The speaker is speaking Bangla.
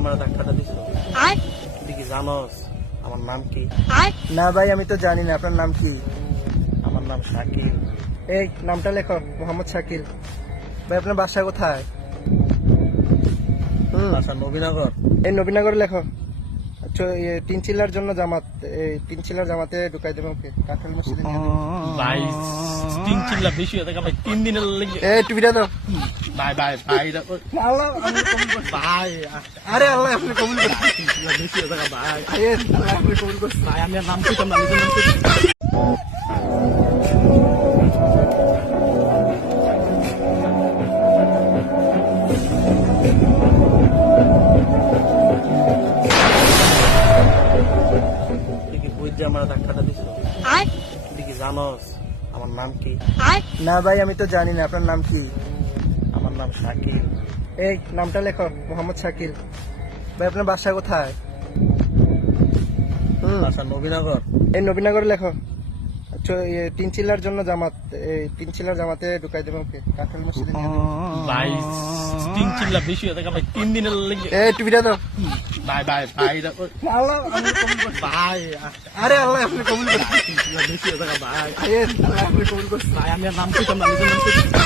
আমার ধাক্কাটা দিছো তুই কি জানোস আমার নাম কি? না ভাই, আমি তো জানি না। আপনার নাম কি? আমার নাম শাকিল। এই নামটা লেখো, মোহাম্মদ শাকিল। ভাই আপনার বাসা কোথায়? আচ্ছা, নবীনগর। এই নবীনগর লেখো। আচ্ছা, তিন চিল্লার জন্য জামাত, এই তিন চিল্লার জামাতে ঢুকাই দেবো। ওকে, কাকরাইল মসজিদে নিয়ে যাবো। ভাই 3 চিল্লা বেশি হয়ে থাকে ভাই, 3 দিনের লেগে। এই টুপিটা দাও। ভাই ভাই ভাই আল্লাহ, আমি কবুল করছি। ভাই আরে আল্লাহ, আপনি কবুল করছি। 3 চিল্লা বেশি হয়ে থাকে ভাই। আল্লাহ, আপনি কবুল করছি। ভাই আমি আর নাম কইতাম না, নিজের নাম কইতাম। তুই কি বুঝছে আমার ধাক্কাটা দিছো তুই কি জানোস আমার নাম কি? না ভাই, আমি তো জানি না। আপনার নাম কি? আমার নাম শাকিল। এই নামটা লেখো, মোহাম্মদ শাকিল। ভাই আপনার বাসা কোথায়? আচ্ছা, নবীনগর। এই নবীনগর লেখো। আচ্ছা, তিন চিল্লার জন্য জামাত, এই তিন চিল্লার জামাতে ঢুকাই দেবো। ওকে, কাকরাইল মসজিদে নিয়ে যাবো। ভাই 3 চিল্লা বেশি হয়ে থাকে ভাই, 3 দিনের লেগে। এই টুপিটা দাও। ভাই ভাই ভাই আল্লাহ, আমি কবুল করছি। ভাই আরে আল্লাহ, আপনি কবুল করছি। 3 চিল্লা বেশি হয়ে থাকে ভাই। আল্লাহ, আপনি কবুল করছি। ভাই আমি আর নাম কইতাম না, নিজের নাম কইতাম।